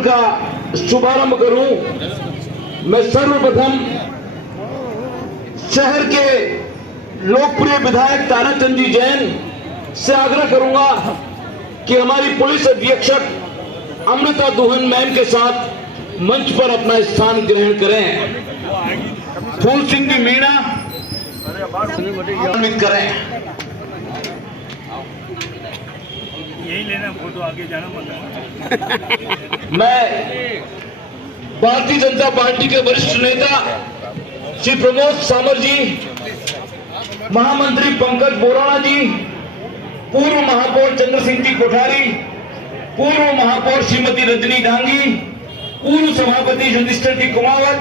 का शुभारंभ करूं, मैं सर्वप्रथम शहर के लोकप्रिय विधायक ताराचंद जी जैन से आग्रह करूंगा कि हमारी पुलिस अधीक्षक अमृता दुहन मैम के साथ मंच पर अपना स्थान ग्रहण करें। फूल सिंह जी मीणा सम्मानित करें। यही लेना फोटो, आगे जाना मत। मैं भारतीय जनता पार्टी के वरिष्ठ नेता श्री प्रमोद सामर जी, महामंत्री पंकज बोराणा जी, पूर्व महापौर चंद्र सिंह जी कोठारी, पूर्व महापौर श्रीमती रजनी डांगी, पूर्व सभापति युधिष्ठिर जी कुमावत,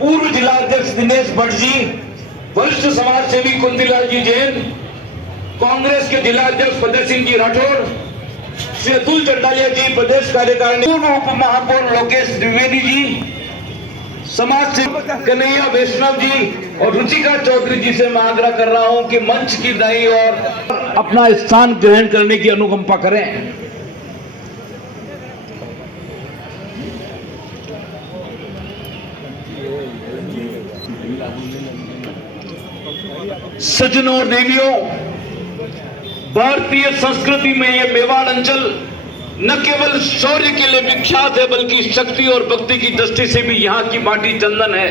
पूर्व जिला अध्यक्ष दिनेश भट्ट जी, वरिष्ठ समाज सेवी कुंतीलाल जी जैन, कांग्रेस के जिला अध्यक्ष फतेह सिंह जी राठौर, श्री अतुल चंडालिया जी प्रदेश कार्यकारिणी, पूर्व उप महापौर लोकेश द्विवेदी जी, समाज सेवक कन्हैया वैष्णव जी और रुचिका चौधरी जी से मैं आग्रह कर रहा हूं कि मंच की दाईं ओर अपना स्थान ग्रहण करने की अनुकंपा करें। सज्जनों और देवियों, भारतीय संस्कृति में यह मेवाड़ अंचल न केवल शौर्य के लिए विख्यात है, बल्कि शक्ति और भक्ति की दृष्टि से भी यहाँ की माटी चंदन है।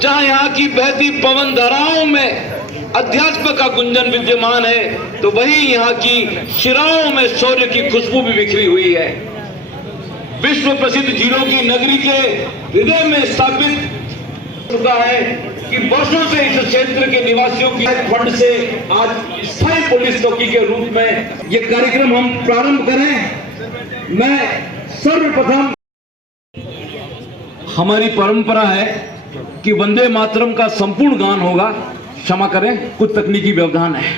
जहाँ यहाँ की बहती पवन धाराओं में अध्यात्म का गुंजन विद्यमान है, तो वहीं यहाँ की शिराओं में शौर्य की खुशबू भी बिखरी हुई है। विश्व प्रसिद्ध झीलों की नगरी के हृदय में स्थापित चुका है कि वर्षों से इस क्षेत्र के निवासियों की फंड से आज स्थायी पुलिस चौकी के रूप में ये कार्यक्रम हम प्रारंभ करें। मैं सर्वप्रथम, हमारी परंपरा है कि वंदे मातरम का संपूर्ण गान होगा, क्षमा करें कुछ तकनीकी व्यवधान है।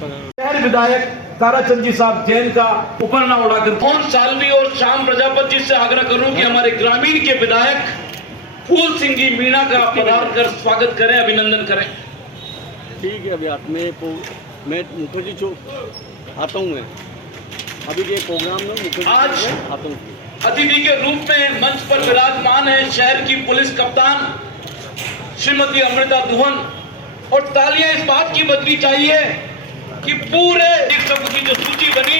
शहर विधायक ताराचंद जी साहब जैन का उपरना उड़ाकर और सालवी और श्याम प्रजापति जी से आग्रह करूं कि हमारे ग्रामीण के विधायक फूल सिंह जी मीणा का पधार कर स्वागत करें, अभिनंदन करें। ठीक है, अभी मैं मुखर्जी चौक आता हूँ। मैं अभी के प्रोग्राम में आज आता हूँ। अतिथि के रूप में मंच पर विराजमान है शहर की पुलिस कप्तान श्रीमती अमृता दुहन, और तालियां इस बात की बजनी चाहिए कि पूरे अधीक्षकों की जो सूची बनी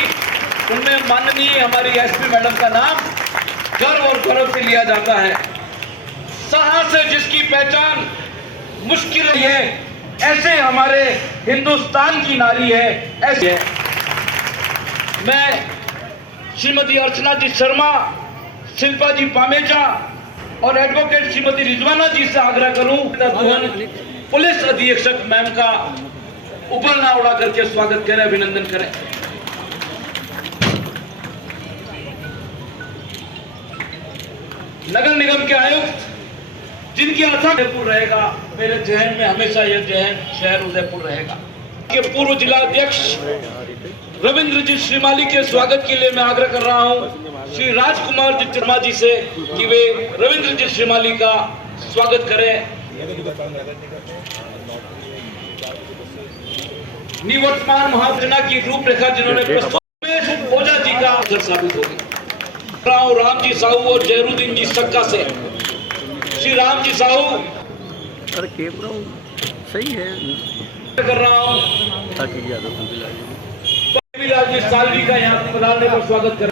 उनमें माननीय हमारी एसपी मैडम का नाम गर्व और गौरव से लिया जाता है। साहस है जिसकी पहचान मुश्किल है, ऐसे हमारे हिंदुस्तान की नारी है, ऐसे है। मैं श्रीमती अर्चना जी शर्मा, शिल्पा जी पामेजा और एडवोकेट श्रीमती रिजवाना जी से आग्रह करूं पुलिस अधीक्षक मैम का उपरना उड़ा करके स्वागत करें, अभिनंदन करें। नगर निगम के आयुक्त जिनकी अथक उदयपुर रहेगा, मेरे जहन में हमेशा यह जहन शहर उदयपुर रहेगा, के पूर्व जिला अध्यक्ष रविंद्र जी श्रीमाली के स्वागत के लिए मैं आग्रह कर रहा हूं श्री राजकुमार जी शर्मा जी से कि वे रविंद्र जी श्रीमाली का स्वागत करें। निवर्तमान महायोजना की रूपरेखा जिन्होंने ओझा जी का अवसर साबित होगी। राम जी साहू और जहरूद्दीन जी सक्का से श्री राम जी साहू, अरे कैमरा सही है कर रहा हूँ जी सालवी का यहाँ पधारने पर स्वागत कर।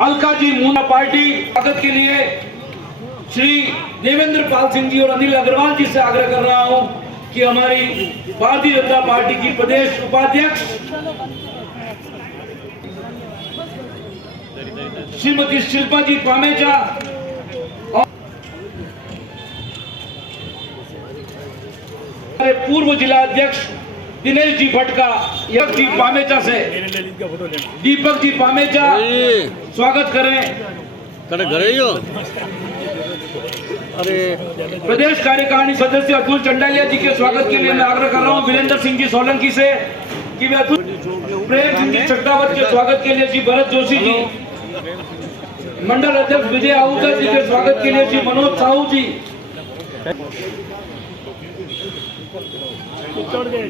अलका जी मूना पार्टी स्वागत के लिए श्री देवेंद्र पाल सिंह जी और अनिल अग्रवाल जी से आग्रह कर रहा हूं कि हमारी भारतीय जनता पार्टी की प्रदेश उपाध्यक्ष श्रीमती शिल्पा जी पामेजा और हमारे पूर्व जिला अध्यक्ष दिनेश जी भट्ट का दीपक जी पामेजा से दीपक जी पामेजा स्वागत करें। घरे ही हो? अरे प्रदेश कार्यकारिणी सदस्य अतुल चंडालिया जी के स्वागत के लिए मैं आग्रह कर रहा हूं वीरेंद्र सिंह जी सोलंकी से कि वे अतुल प्रेम सिंह जी चट्टावत के स्वागत के लिए श्री भरत जोशी जी, मंडल अध्यक्ष विजय आहूजा जी के स्वागत के लिए श्री मनोज साहू जी, चित्तौड़ गए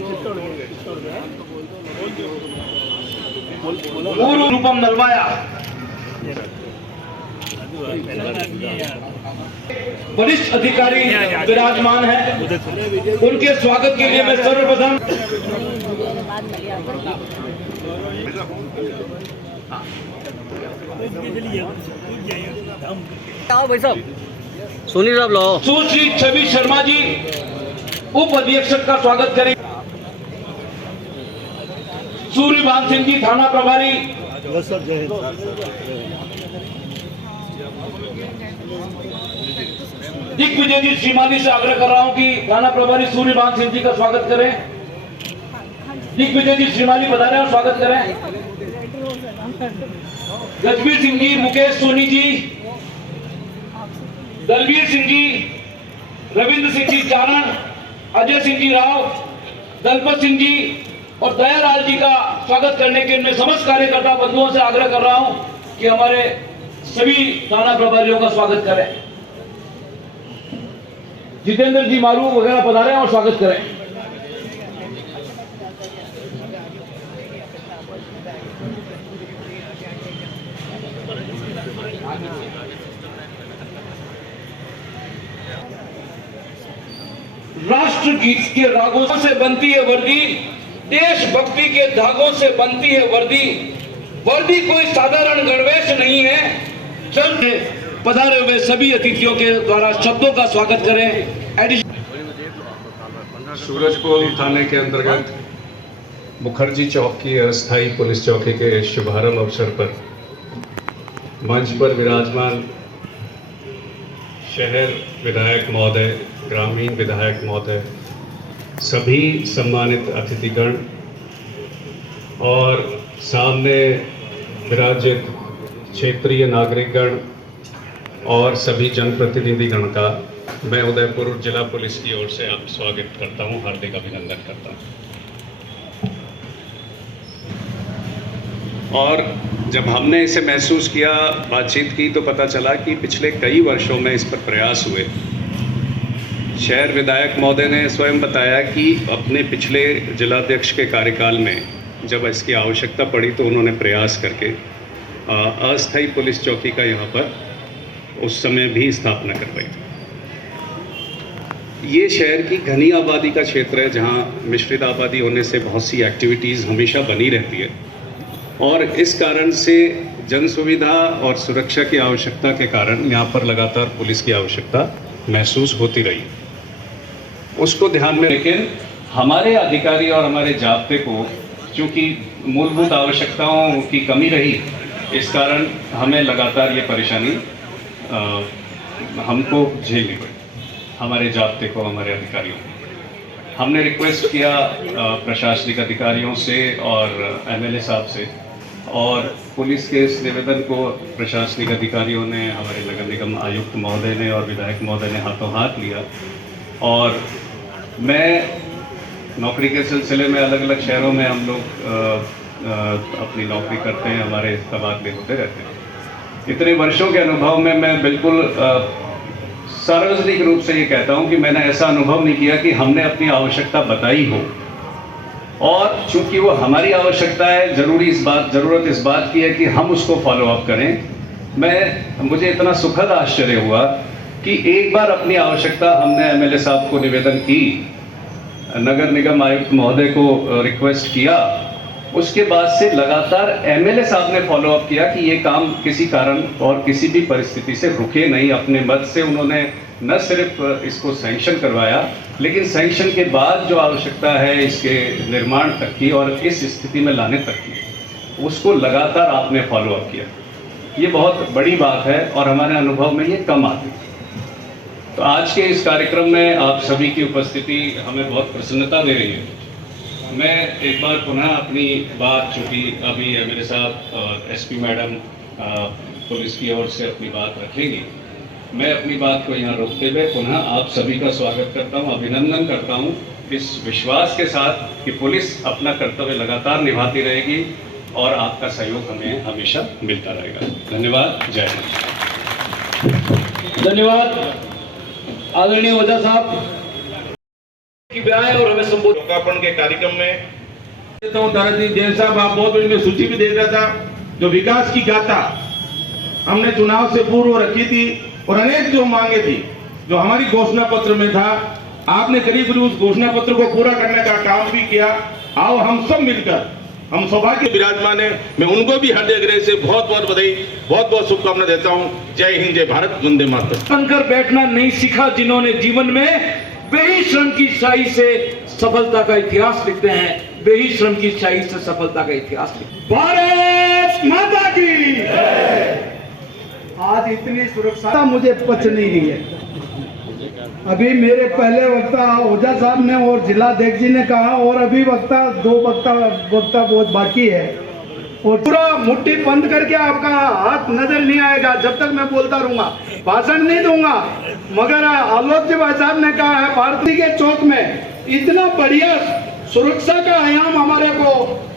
पूर्व रूपम नलवाया वरिष्ठ अधिकारी विराजमान है, उनके स्वागत के लिए मैं सर्वप्रथम आओ भाई साहब, सोनी साहब लाओ। सुश्री छवि शर्मा जी उप अधीक्षक का स्वागत करें। सूर्यभान सिंह जी थाना प्रभारी, दिग्विजय जी श्रीमाली से आग्रह कर रहा हूं कि थाना प्रभारी सूर्यभान सिंह जी का स्वागत करें। दिग्विजय जी श्रीमाली बता रहे हैं, स्वागत करें। गजबीर सिंह जी, मुकेश सोनी जी, दलवीर सिंह जी, रविंद्र सिंह जी चारण, अजय सिंह जी राव, दलपत सिंह जी और दयालाल जी का स्वागत करने के लिए समस्त कार्यकर्ता बंधुओं से आग्रह कर रहा हूं कि हमारे सभी थाना प्रभारियों का स्वागत करें। जितेंद्र जी मारू वगैरह पधारें और स्वागत करें। राष्ट्र गीत के रागों से बनती है वर्दी, देशभक्ति के धागों से बनती है वर्दी। वर्दी कोई साधारण गणवेश नहीं है। चल पधारे हुए सभी अतिथियों के द्वारा शब्दों का स्वागत करें। सूरजपोल थाने के अंतर्गत मुखर्जी चौक की अस्थायी पुलिस चौकी के शुभारंभ अवसर पर मंच पर विराजमान शहर विधायक महोदय, ग्रामीण विधायक महोदय, सभी सम्मानित अतिथिगण और सामने विराजित क्षेत्रीय नागरिकगण और सभी जनप्रतिनिधिगण का मैं उदयपुर जिला पुलिस की ओर से आप स्वागत करता हूं, हार्दिक अभिनंदन करता हूं। और जब हमने इसे महसूस किया, बातचीत की, तो पता चला कि पिछले कई वर्षों में इस पर प्रयास हुए। शहर विधायक महोदय ने स्वयं बताया कि अपने पिछले जिलाध्यक्ष के कार्यकाल में जब इसकी आवश्यकता पड़ी तो उन्होंने प्रयास करके अस्थायी पुलिस चौकी का यहाँ पर उस समय भी स्थापना करवाई थी। ये शहर की घनी आबादी का क्षेत्र है, जहाँ मिश्रित आबादी होने से बहुत सी एक्टिविटीज़ हमेशा बनी रहती है और इस कारण से जन सुविधा और सुरक्षा की आवश्यकता के कारण यहाँ पर लगातार पुलिस की आवश्यकता महसूस होती रही। उसको ध्यान में, लेकिन हमारे अधिकारी और हमारे जाब्ते को चूँकि मूलभूत आवश्यकताओं की कमी रही, इस कारण हमें लगातार ये परेशानी हमको झेलनी पड़ी, हमारे जाब्ते को, हमारे अधिकारियों को। हमने रिक्वेस्ट किया प्रशासनिक अधिकारियों से और एमएलए साहब से, और पुलिस के इस निवेदन को प्रशासनिक अधिकारियों ने, हमारे नगर निगम आयुक्त महोदय ने और विधायक महोदय ने हाथों हाथ लिया। और मैं नौकरी के सिलसिले में अलग अलग शहरों में हम लोग अपनी नौकरी करते हैं, हमारे तबादले होते रहते हैं। इतने वर्षों के अनुभव में मैं बिल्कुल सार्वजनिक रूप से ये कहता हूँ कि मैंने ऐसा अनुभव नहीं किया कि हमने अपनी आवश्यकता बताई हो और चूंकि वो हमारी आवश्यकता है, ज़रूरत इस बात की है कि हम उसको फॉलो अप करें। मुझे इतना सुखद आश्चर्य हुआ कि एक बार अपनी आवश्यकता हमने एमएलए साहब को निवेदन की, नगर निगम आयुक्त महोदय को रिक्वेस्ट किया, उसके बाद से लगातार एमएलए साहब ने फॉलो अप किया कि ये काम किसी कारण और किसी भी परिस्थिति से रुके नहीं। अपने मत से उन्होंने न सिर्फ इसको सैंक्शन करवाया, लेकिन सैंक्शन के बाद जो आवश्यकता है इसके निर्माण तक की और इस स्थिति में लाने तक की, उसको लगातार आपने फॉलो अप किया। ये बहुत बड़ी बात है और हमारे अनुभव में ये कम आती है। तो आज के इस कार्यक्रम में आप सभी की उपस्थिति हमें बहुत प्रसन्नता दे रही है। मैं एक बार पुनः अपनी बात, चूँकि अभी एमएलए साहब और एसपी मैडम पुलिस की ओर से अपनी बात रखेंगी, मैं अपनी बात को यहाँ रोकते हुए पुनः आप सभी का स्वागत करता हूँ, अभिनंदन करता हूँ, इस विश्वास के साथ कि पुलिस अपना कर्तव्य लगातार निभाती रहेगी और आपका सहयोग हमें हमेशा मिलता रहेगा। धन्यवाद। जय हिंद। धन्यवाद आदरणीय वजा साहब। की आए और हमें संबोधित लोकार्पण के कार्यक्रम में देता हूं ताराजी जैन साहब, आप बहुत बड़ी में सूची भी दे रहा था, जो विकास की गाथा हमने चुनाव से पूर्व रखी थी और अनेक जो मांगे थी जो हमारी घोषणा पत्र में था, आपने करीब उस घोषणा पत्र को पूरा करने का काम भी किया। आओ हम सब मिलकर, हम सौभाग्य विराजमान है, मैं उनको भी हृदय गृह से बहुत बहुत बधाई, बहुत बहुत शुभकामना देता हूं। जय हिंद, जय भारत, वंदे मातरम। बनकर बैठना नहीं सीखा जिन्होंने जीवन में, वही श्रम की शाही से सफलता का इतिहास लिखते हैं, वही श्रम की शाही से सफलता का इतिहास लिखते हैं। भारत माता की आज इतनी सुरक्षा मुझे पच नहीं रही है। अभी मेरे पहले वक्ता ओझा साहब ने और जिलाध्यक्ष जी ने कहा, और अभी दो वक्ता बहुत बाकी है, और पूरा मुट्ठी बंद करके आपका हाथ नजर नहीं आएगा जब तक मैं बोलता रहूंगा, भाषण नहीं दूंगा। मगर आलोक जी भाई साहब ने कहा है, भारती के चौक में इतना बढ़िया सुरक्षा का आयाम हमारे को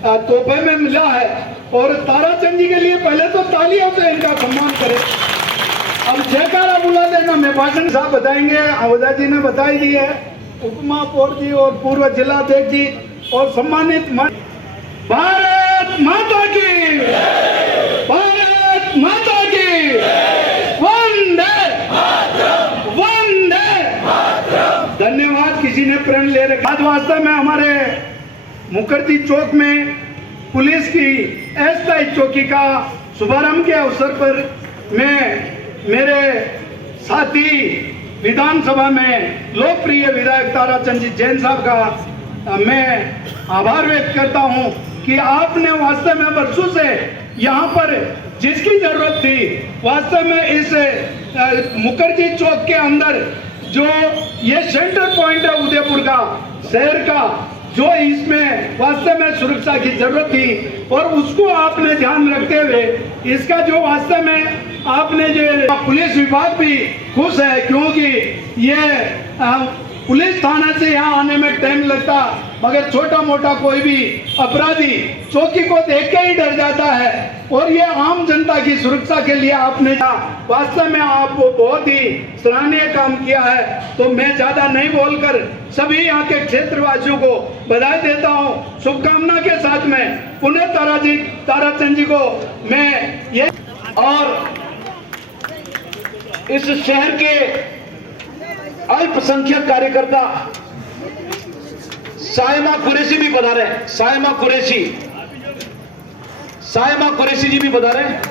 तोहफे में मिला है, और ताराचंद जी के लिए पहले तो तालियों से इनका सम्मान करें। अब जयकारा बुला देना, मैं भाषण साहब बताएंगे, ओझा जी ने बताई दी है, उपमा पौर जी और पूर्व जिलाध्यक्ष जी और सम्मानित भारत माता की, भारत माता की, वंदे वंदे। धन्यवाद। किसी ने प्रण ले रखा। आज वास्तव में हमारे मुखर्जी चौक में पुलिस की अस्थायी चौकी का शुभारंभ के अवसर पर मैं मेरे साथी विधानसभा में लोकप्रिय विधायक ताराचंद जी जैन साहब का मैं आभार व्यक्त करता हूं कि आपने वास्तव में वर्षों से यहाँ पर जिसकी जरूरत थी, वास्तव में इस मुखर्जी चौक के अंदर जो ये सेंटर पॉइंट है उदयपुर का, शहर का, जो इसमें वास्तव में सुरक्षा की जरूरत थी, और उसको आपने ध्यान रखते हुए इसका जो वास्तव में आपने जो पुलिस विभाग भी खुश है, क्योंकि ये पुलिस थाना से यहाँ आने में टाइम लगता, मगर छोटा मोटा कोई भी अपराधी चौकी को देख के ही डर जाता है, और ये आम जनता की सुरक्षा के लिए आपने वास्तव में आपको बहुत ही सराहनीय काम किया है। तो मैं ज्यादा नहीं बोलकर सभी यहाँ के क्षेत्रवासियों को बधाई देता हूँ, शुभकामना के साथ में पुनः ताराचंद जी को मैं ये, और इस शहर के अल्पसंख्यक कार्यकर्ता सायमा कुरैशी भी बता रहे हैं, सायमा कुरैशी जी भी बता रहे हैं।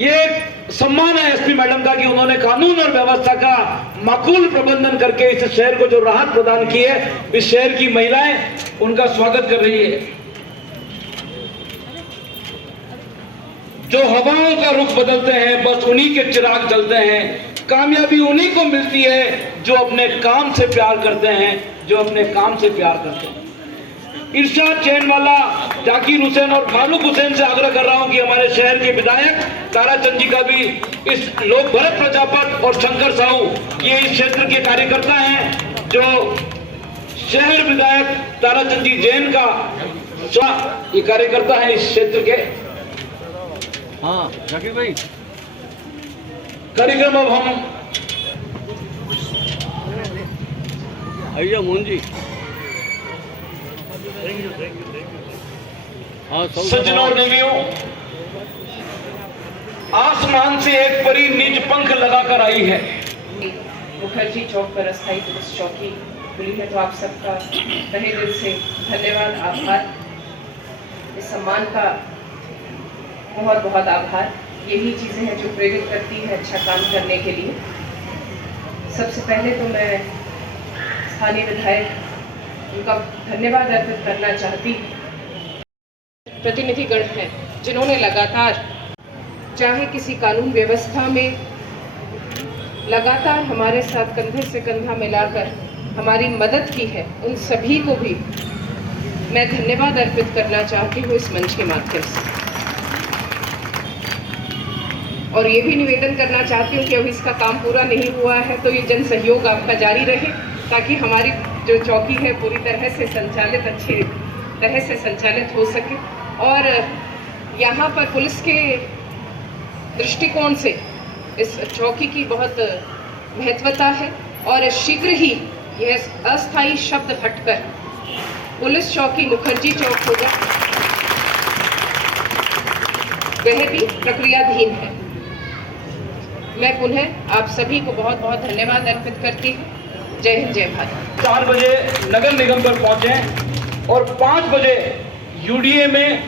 ये एक सम्मान है एसपी मैडम का कि उन्होंने कानून और व्यवस्था का माकूल प्रबंधन करके इस शहर को जो राहत प्रदान की है, इस शहर की महिलाएं उनका स्वागत कर रही है। जो हवाओं का रुख बदलते हैं, बस उन्हीं के चिराग जलते हैं। कामयाबी उन्हीं को मिलती है जो अपने काम से प्यार करते हैं, जो अपने काम से प्यार करते हैं। इरशाद चैनवाला, जाकिर हुसैन और फारूक हुसैन से आग्रह कर रहा हूं कि हमारे शहर के विधायक ताराचंद जी का भी इस लोक भरत प्रजापत और शंकर साहू, ये इस क्षेत्र के कार्यकर्ता हैं, जो शहर विधायक ताराचंद जी जैन का ये कार्यकर्ता है इस क्षेत्र के। हाँ जाकिर भाई, कार्यक्रम अब हम आइए मोहन जी। हाँ सज्जनों और देवियों, आसमान से एक परी निज पंख लगाकर आई है। मुखर्जी चौक पर अस्थायी पुलिस चौकी खुली है, तो आप सबका तहे दिल से धन्यवाद, आभार। इस सम्मान का बहुत बहुत आभार। यही चीज़ें हैं जो प्रेरित करती है अच्छा काम करने के लिए। सबसे पहले तो मैं स्थानीय विधायक उनका धन्यवाद अर्पित करना चाहती हूँ। प्रतिनिधिगण हैं जिन्होंने लगातार, चाहे किसी कानून व्यवस्था में लगातार हमारे साथ कंधे से कंधा मिलाकर हमारी मदद की है, उन सभी को भी मैं धन्यवाद अर्पित करना चाहती हूँ इस मंच के माध्यम से। और ये भी निवेदन करना चाहती हूँ कि अभी इसका काम पूरा नहीं हुआ है, तो ये जन सहयोग आपका जारी रहे, ताकि हमारी जो चौकी है पूरी तरह से संचालित, अच्छी तरह से संचालित हो सके। और यहाँ पर पुलिस के दृष्टिकोण से इस चौकी की बहुत महत्वता है, और शीघ्र ही यह अस्थायी शब्द हटकर पुलिस चौकी मुखर्जी चौक होगा, वह भी प्रक्रियाधीन है। मैं पुनः आप सभी को बहुत बहुत धन्यवाद अर्पित करती हूँ। जय हिंद, जय भारत। 4 बजे नगर निगम पर पहुंचे और 5 बजे यूडीए में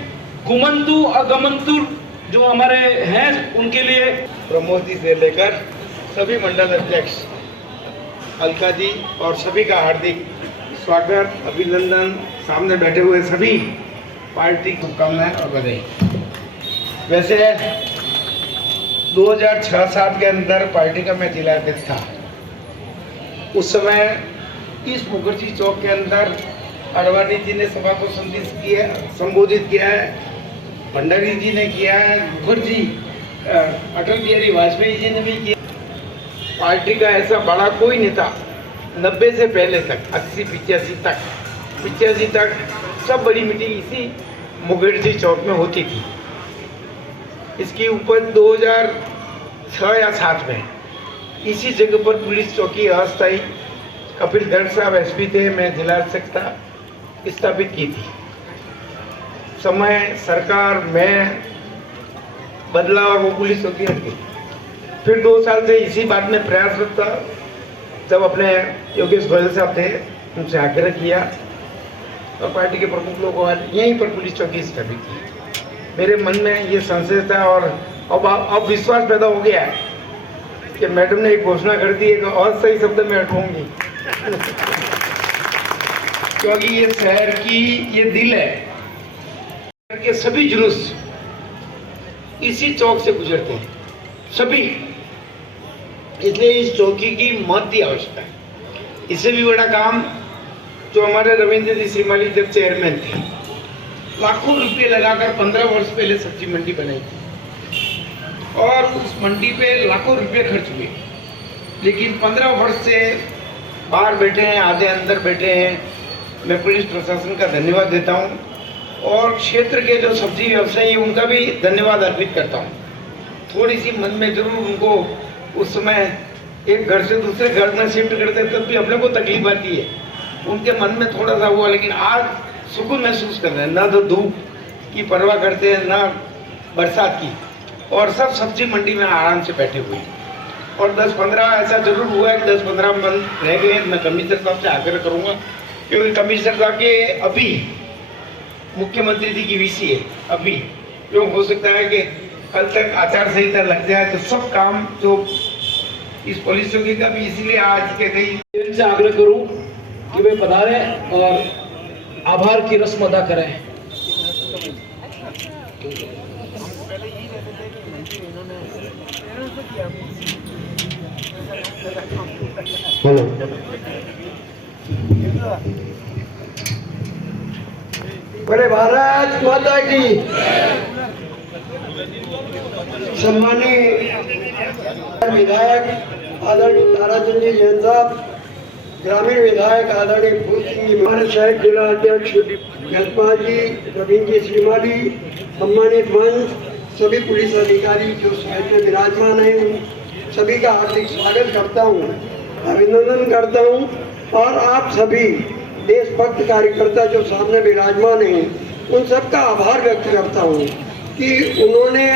घुमंतु अगमंतु जो हमारे हैं उनके लिए प्रमोद जी से लेकर सभी मंडल अध्यक्ष, अलका जी और सभी का हार्दिक स्वागत, अभिनंदन। सामने बैठे हुए सभी पार्टी को शुभकामनाएं और बधाई। वैसे 2006-07 के अंदर पार्टी का मैं जिला अध्यक्ष था। उस समय इस मुखर्जी चौक के अंदर अडवाणी जी ने सभा को संबोधित किया है, भंडारी जी ने किया है, मुखर्जी अटल बिहारी वाजपेयी जी ने भी किया। पार्टी का ऐसा बड़ा कोई नेता 90 से पहले तक 85 तक सब बड़ी मीटिंग इसी मुखर्जी चौक में होती थी। इसके ऊपर 2006 या 7 में इसी जगह पर पुलिस चौकी अस्थायी कपिल गर्ग साहब एसपी थे, मैं जिला अध्यक्ष था, स्थापित की थी। समय सरकार में बदला और वो पुलिस चौकी हट गई। फिर 2 साल से इसी बात में प्रयासरत था। जब अपने योगेश गोयल साहब थे, उनसे आग्रह किया और पार्टी के प्रमुख लोगों ने यहीं पर पुलिस चौकी स्थापित की। मेरे मन में ये संशय था और अब विश्वास पैदा हो गया है कि मैडम ने एक घोषणा कर दी है कि और सही शब्द में हटूंगी क्योंकि ये शहर की ये दिल है। शहर के सभी जुलूस इसी चौक से गुजरते हैं, सभी। इसलिए इस चौकी की महत्व आवश्यकता है। इससे भी बड़ा काम जो हमारे रविंद्र जी श्रीमाली जब चेयरमैन थे, लाखों रुपए लगाकर 15 वर्ष पहले सब्जी मंडी बनाई थी और उस मंडी पे लाखों रुपए खर्च हुए, लेकिन 15 वर्ष से बाहर बैठे हैं, आधे अंदर बैठे हैं। मैं पुलिस प्रशासन का धन्यवाद देता हूं और क्षेत्र के जो सब्जी व्यवसायी हैं उनका भी धन्यवाद अर्पित करता हूं। थोड़ी सी मन में जरूर उनको उस समय एक घर से दूसरे घर में शिफ्ट करते तब भी अपने को तकलीफ आती है, उनके मन में थोड़ा सा हुआ, लेकिन आज सुकून महसूस कर रहे हैं। ना तो धूप की परवाह करते हैं, ना बरसात की, और सब सब्जी मंडी में आराम से बैठे हुए हैं। और 10-15 ऐसा जरूर हुआ है कि 10-15 मन रह गए। मैं कमिश्नर साहब से आग्रह करूंगा, क्योंकि कमिश्नर साहब के अभी मुख्यमंत्री जी की वीसी है, अभी क्यों हो सकता है कि कल तक आचार संहिता लग जाए तो सब काम जो इस पुलिस चौकी का भी, इसीलिए आज के कई से आग्रह करूं कि वे पधारें और आभार की रस्म अदा करें। बड़े भारत माता की। सम्मानीय विधायक आदरणीय ताराचंद जी जैन साहब, ग्रामीण विधायक आदरणीय फूल सिंह जी, हमारे शहर जिला अध्यक्ष यशपाल जी, प्रवीण जी श्रीमाली, सम्मानित मंच, सभी पुलिस अधिकारी जो शहर में विराजमान हैं, उन सभी का हार्दिक स्वागत करता हूँ, अभिनंदन करता हूँ। और आप सभी देशभक्त कार्यकर्ता जो सामने विराजमान हैं, उन सबका आभार व्यक्त करता हूँ कि उन्होंने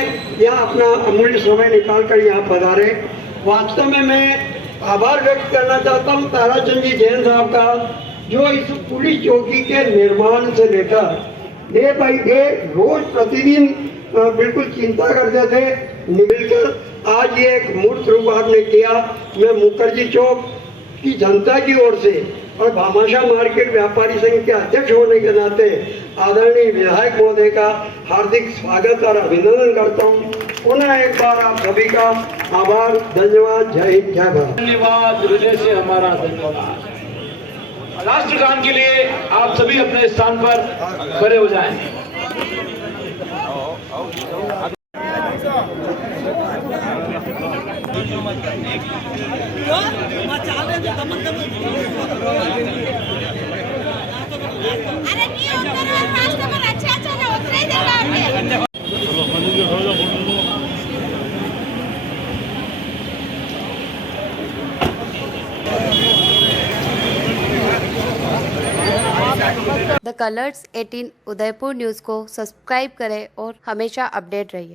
यहाँ अपना अमूल्य समय निकाल कर यहाँ पधारे। वास्तव में मैं आभार व्यक्त करना चाहता हूँ ताराचंद जी जैन साहब का, जो इस पुलिस चौकी के निर्माण से लेकर डे बाई डे रोज प्रतिदिन बिल्कुल चिंता करते थे, मिलकर आज ये एक मूर्त रूप आपने किया। मैं मुखर्जी चौक की जनता की ओर से और भामाशाह मार्केट व्यापारी संघ के अध्यक्ष होने के नाते आदरणीय विधायक महोदय का हार्दिक स्वागत और अभिनंदन करता हूँ। पुनः एक बार आप सभी का आभार, धन्यवाद। जय हिंद, जय भारत। धन्यवाद, हृदय से हमारा धन्यवाद। राष्ट्रगान के लिए आप सभी अपने स्थान पर खड़े हो जाएं। अरे नहीं उतर रास्ते पर अच्छा ना उतरे ही देगा। द कलर्स 18 उदयपुर न्यूज़ को सब्सक्राइब करें और हमेशा अपडेट रहिए।